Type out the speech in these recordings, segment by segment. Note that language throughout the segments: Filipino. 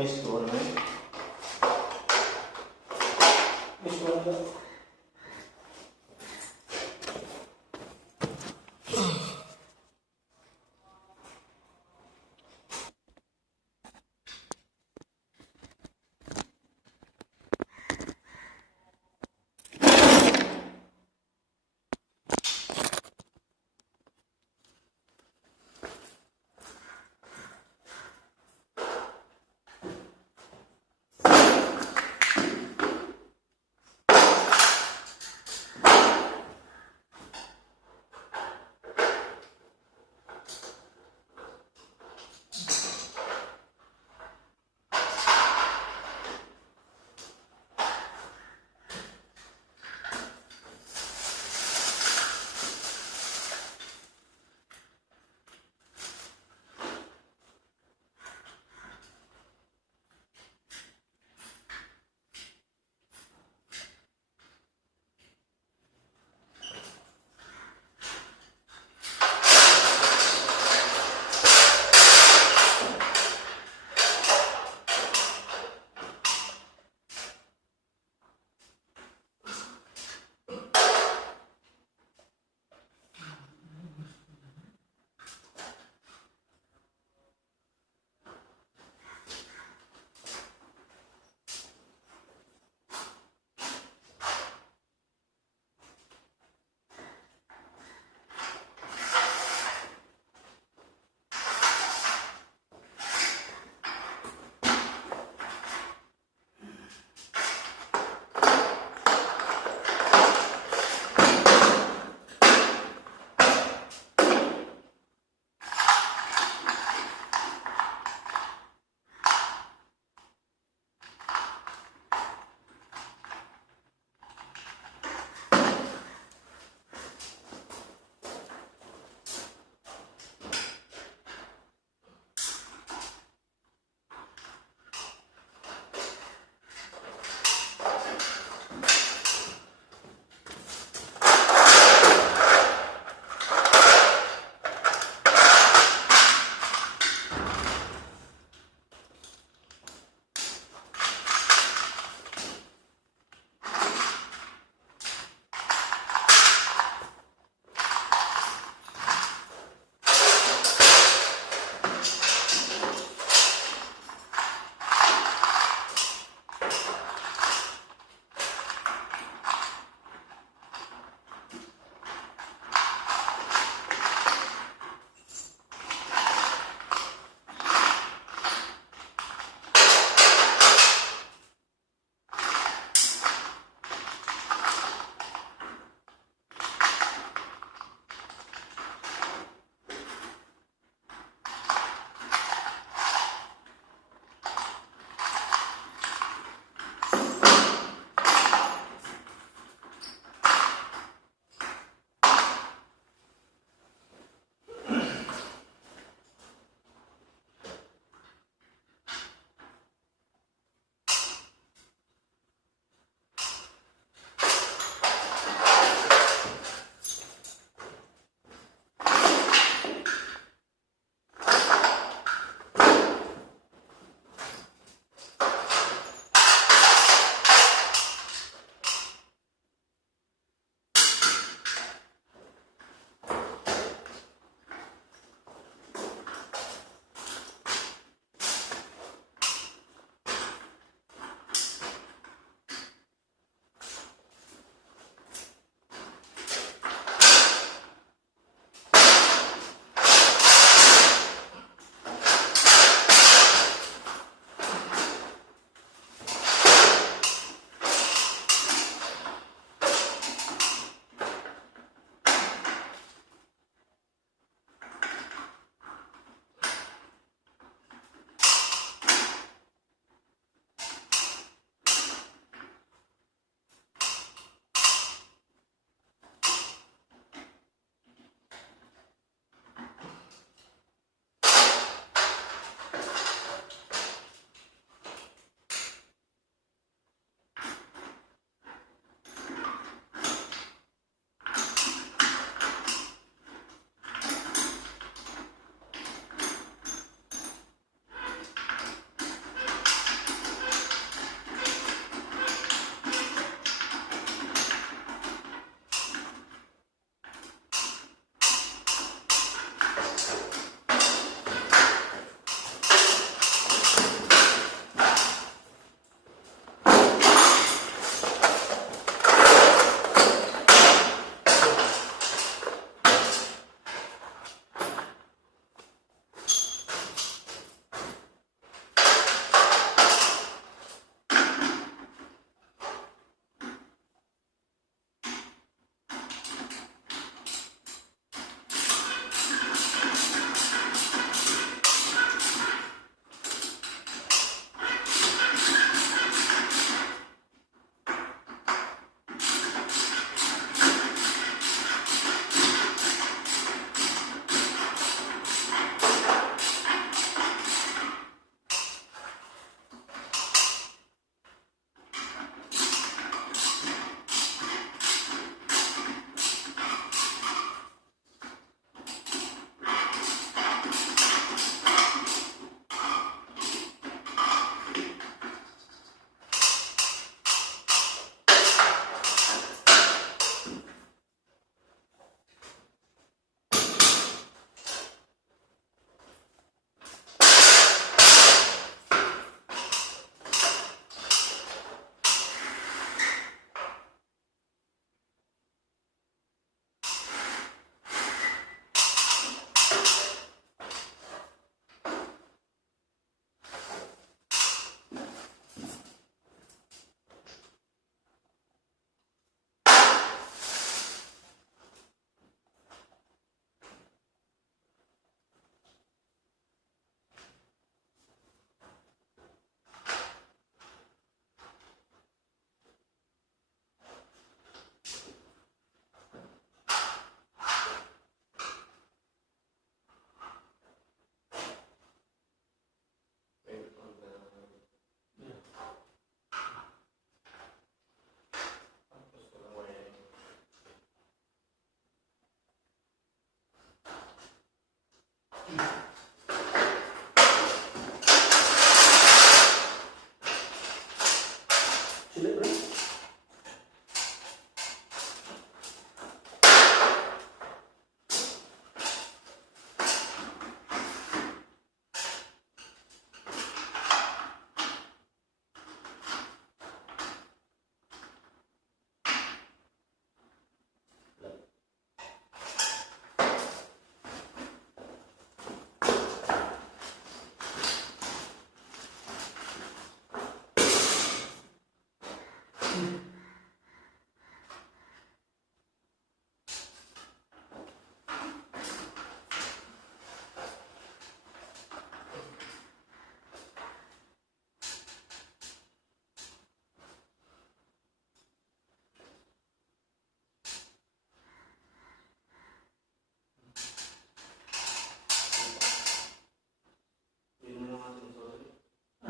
Questo, no? Questo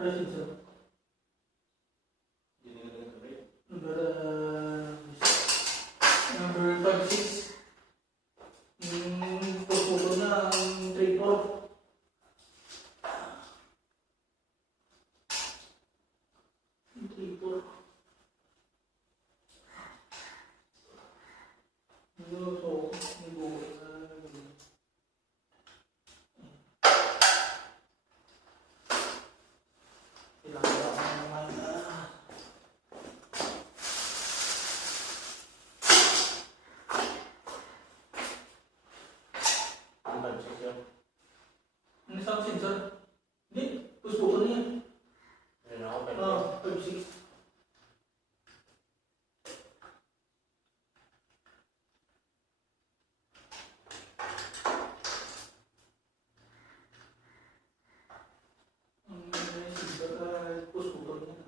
Ada sensor. Jadi dengan kebalik. Number 56. Fotonya 34. Ini sound sensor. Ini push buttonnya. Oh, 56. Ini sensor push buttonnya.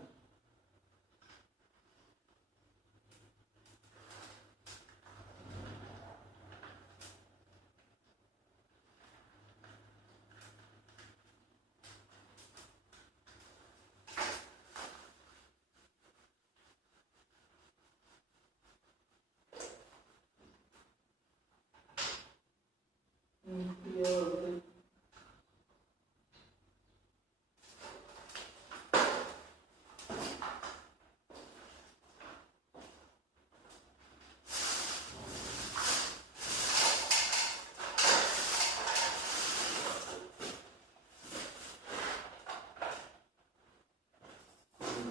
Iya, betul.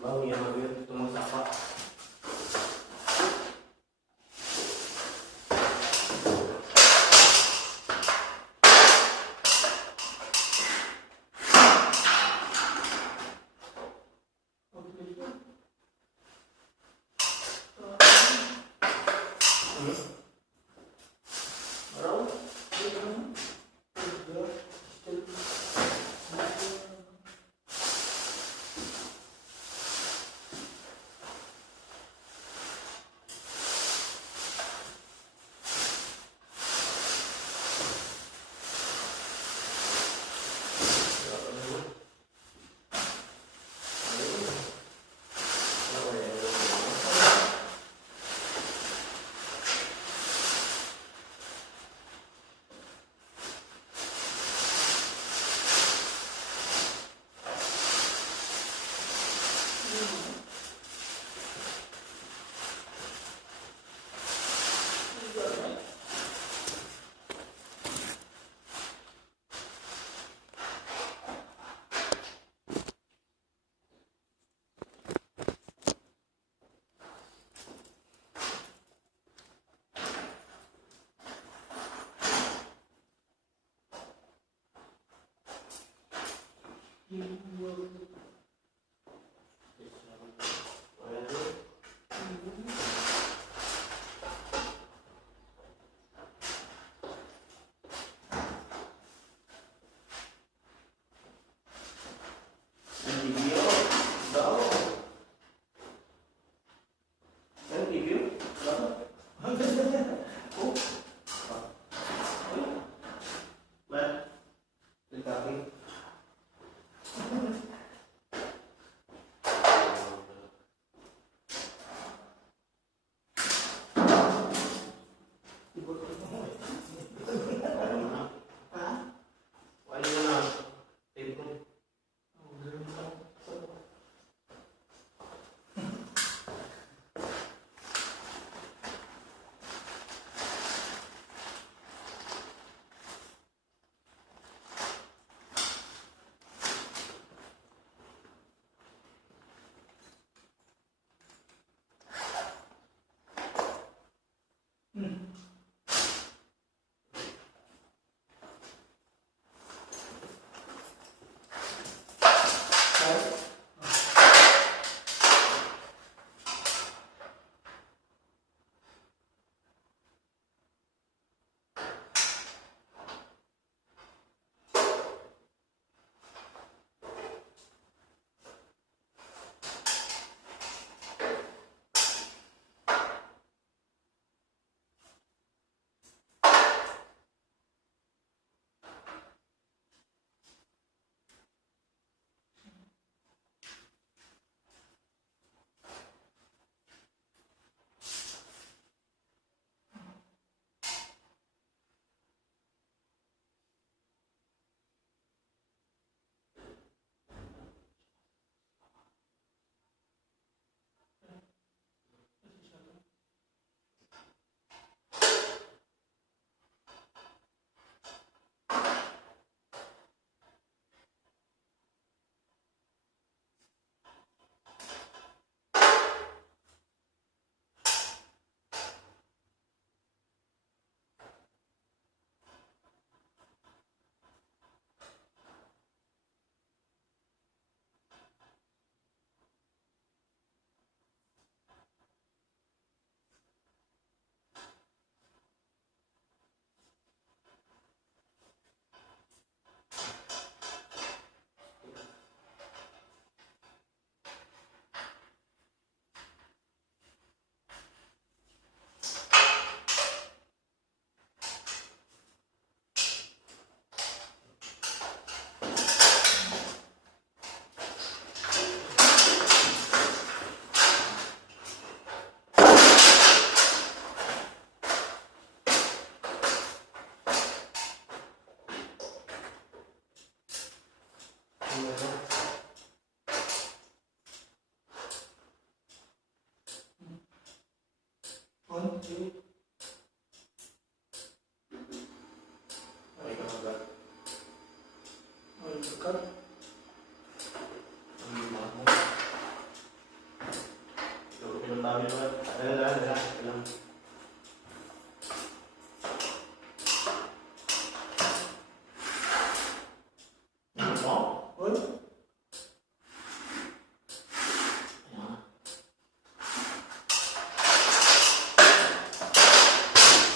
Bang yang ambil temu siapa?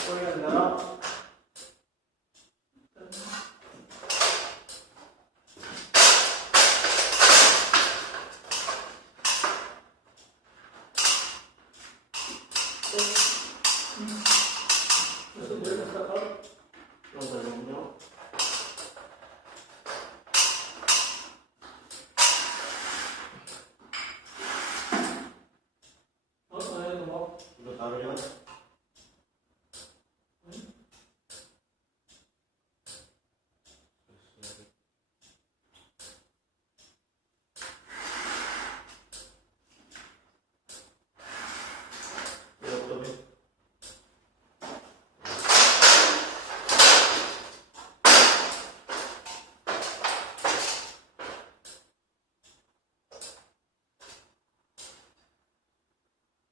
Oh, yan na. Gusto ko rin nagkakaw. Yung ganun nyo. Ayaw mo. Lutaro yan. Hirap to, eh.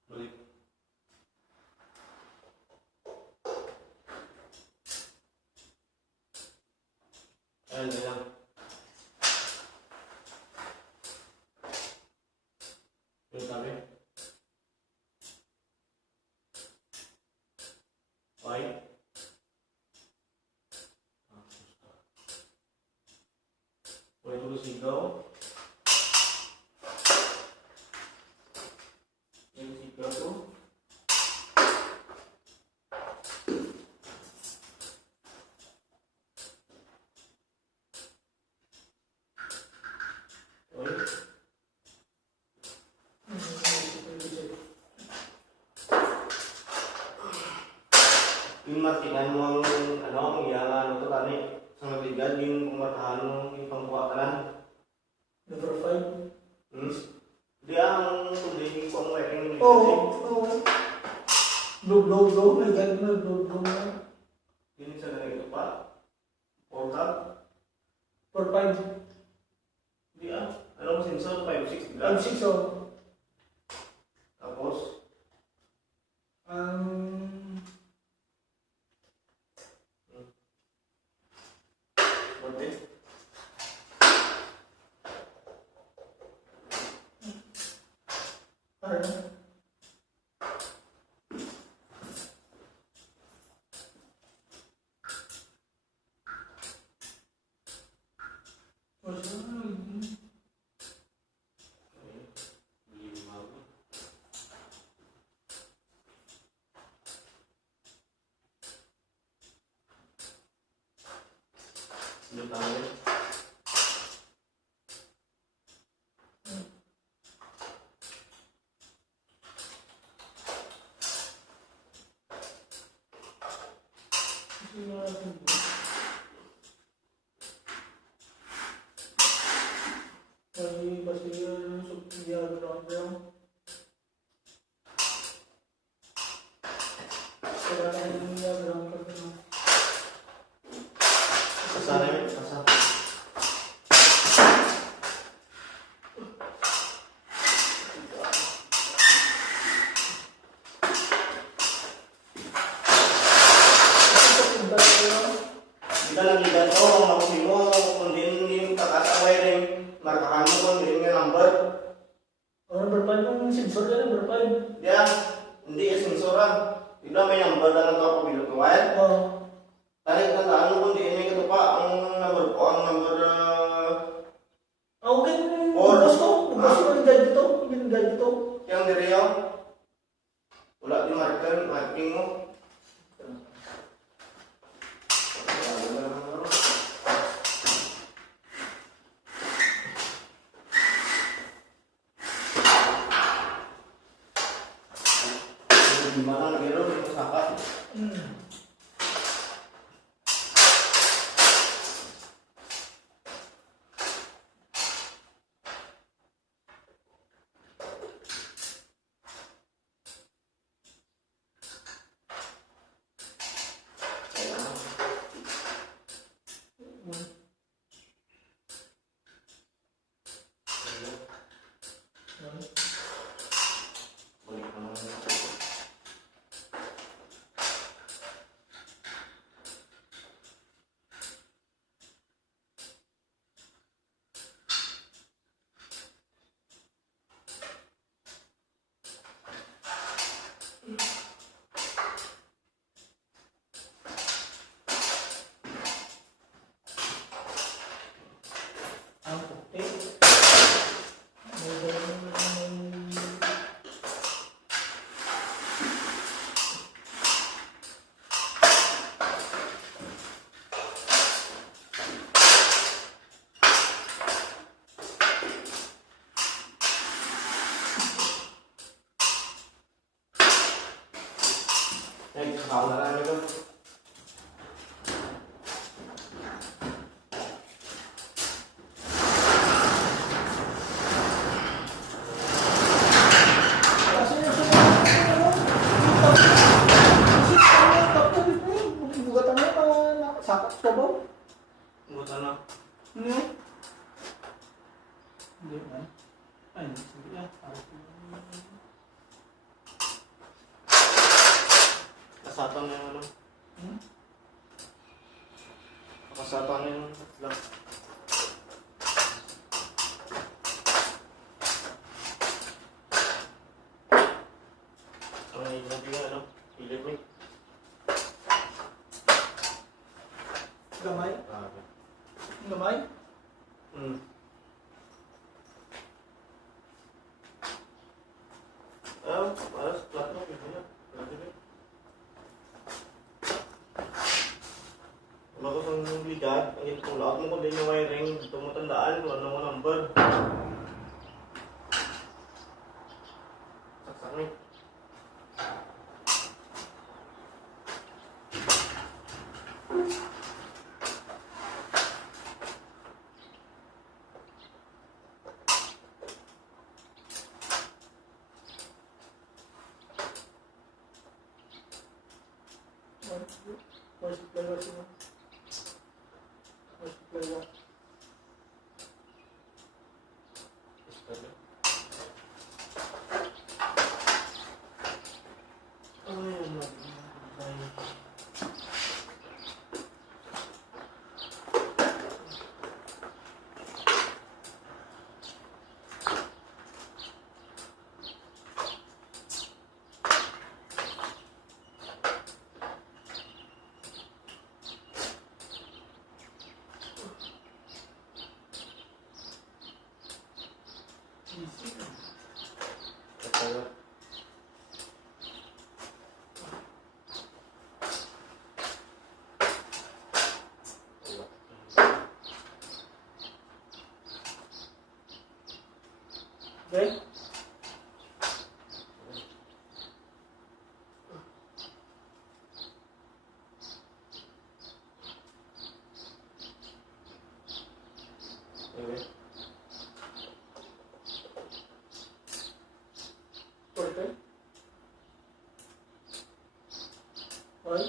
Balik. Ayun na lang. Yung tabi. Okay. Okay, tuloy sigaw. Yung sigaw to. Okay. Yung martingan mo ang ang iyangan ito tani sa matigad yung kumatahan mo yung pangkuwatanan. Number 5. Di ang tuloy ko ang wedding. Oo. Blow. May ganun na blow na. Yun sa ganito pa. Portal. 4-5. Di anong sensor? 5-6 gram. 5-6 oh. Tapos, bote. Ano? Ano tayo? Kasana yun? Kasana. Kita lagi ganto, makusin mo, kung din kakasaway rin, markahan mo kung din yung number. Number 5 yung sensor ka, number 5. Dia, hindi yung sensoran. Bigla may number na lang ito ako bilutuan. Oo. Tarik na taan mo kung din may katupa ang number ko, ang number... Okay, Or- ubos ko yung guide dito. Yung guide dito. Yang diri yun. Wala di marking mo. Gimana lagi lo sakat? Sabaw? Buta na. Ano yun? Hindi man. Ay, sige ah. Kasatan na yung ano. Hmm? Kasatan na yung lang. Ang ilagay nga ano. Ilagay. Gamay? Ah, okay. Gamay? Hmm. Alas, flat na. Bagus ang bigat, ang itong lahat mo ko din yung wiring, ito mo tandaan, wala mo number. Saksak ni. Voice player sila. Voice player. Easy. Okay? Okay. Corte. Ay.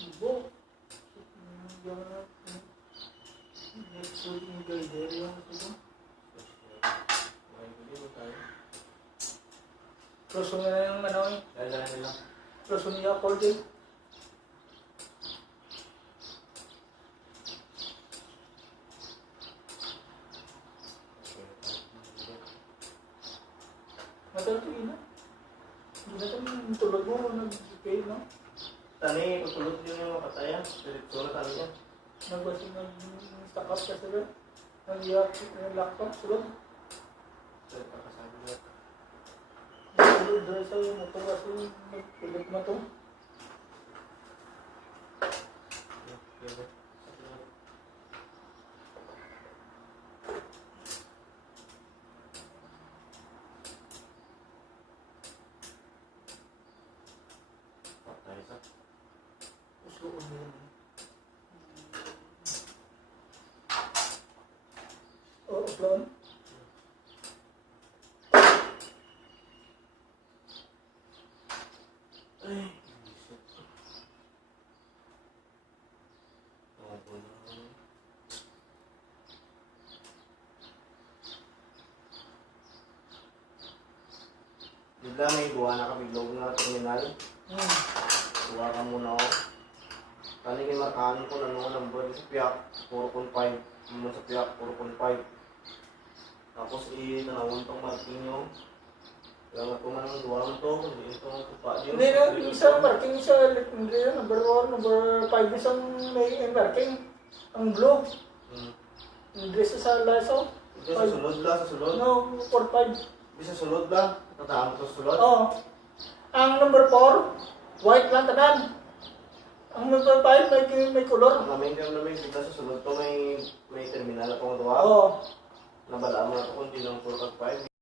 Ibo. Close mo na yung ano eh. Dala nila. Close mo niya, Corte. Matulog na. Hindi na kami tulog mo, nag-pay, no? Tani, tutulog din yung makataya. Diretso na tani yan. Nag-wasing nag-stack up kasi rin. Nag-iyak yung laptop, sulod. Sir, kakasabi niya. Sulod dahil sa motor kasi nag-pilit mo to. Patay sa. Usuon mo yun. O, upload. Ay, isip. Opo na. Bigla may gawa na kami vlog na terminal. Gawa ka muna ako. Kaningin markahan ko na nung number sa piyak, 4.5. Naman sa piyak, 4.5. Tapos itanawon tong marking nyo. Kaya nga kumanang gawa mo to, hindi ito kupa din. Hindi na, isang marking sa hindi na, number 1, number 5 isang may marking. Ang blue. Hindi sa laso. Hindi sa sulod lang, sa sulod. No, 4-5. Hindi sa sulod lang. Tatama ko sa sulod. Oo. Ang number 4, white lang tanan. Ang number 5, may color. Ang namin yung namin, dito sa sulod to may terminal akong gawa. Oo. Nabalaan mo na ito kung di lang 4.5.